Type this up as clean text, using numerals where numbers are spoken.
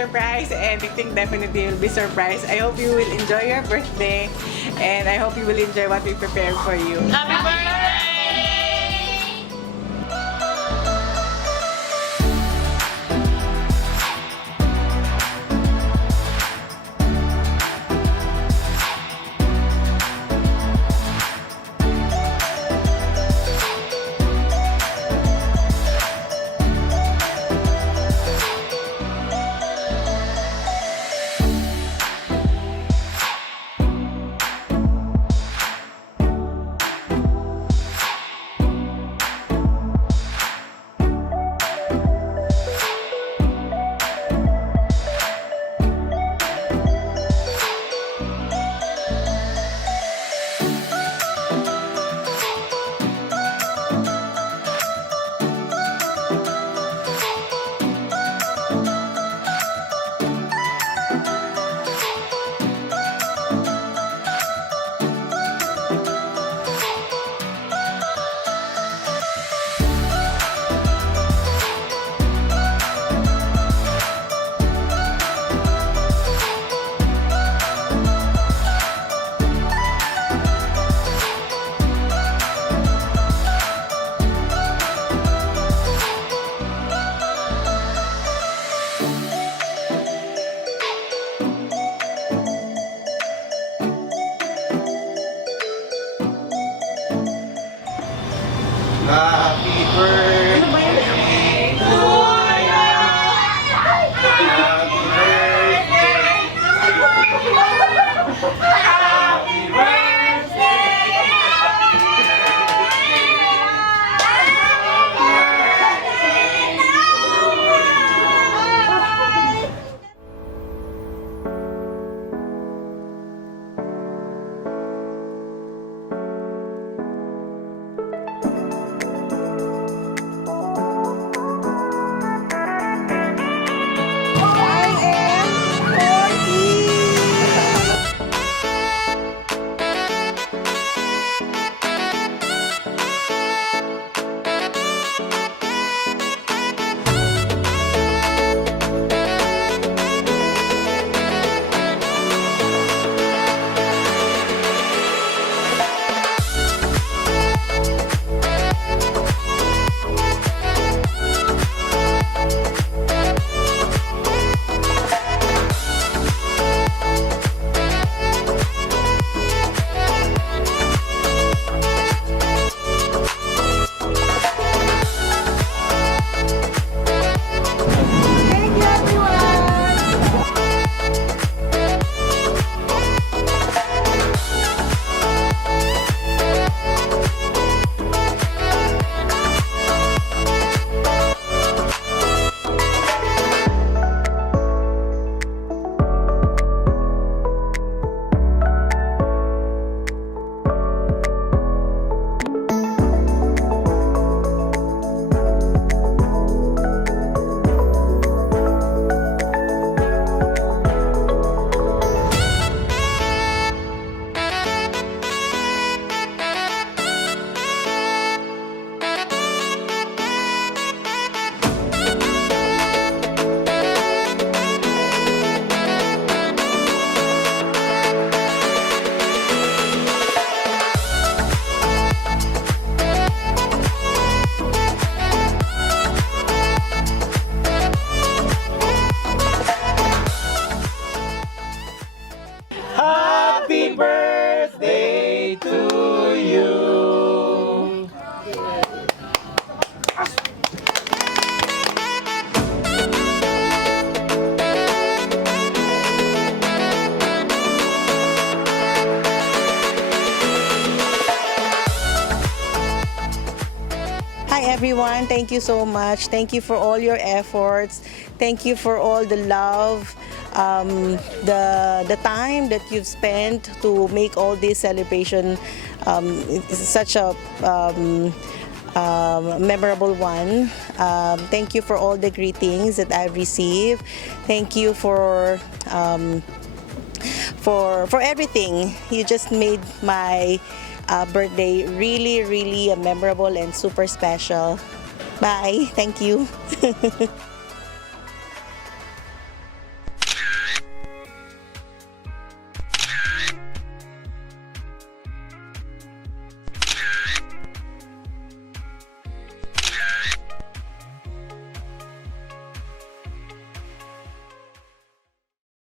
surprise, and I think definitely you'll be surprised. I hope you will enjoy your birthday, and I hope you will enjoy what we prepared for you. Happy birthday! Happy birthday to you. Happy birthday. Happy birthday to you. Hi everyone, thank you so much. Thank you for all your efforts. Thank you for all the love, the time that you've spent to make all this celebration such a memorable one. Thank you for all the greetings that I've received. Thank you for everything. You just made my birthday really memorable and super special. Bye. Thank you.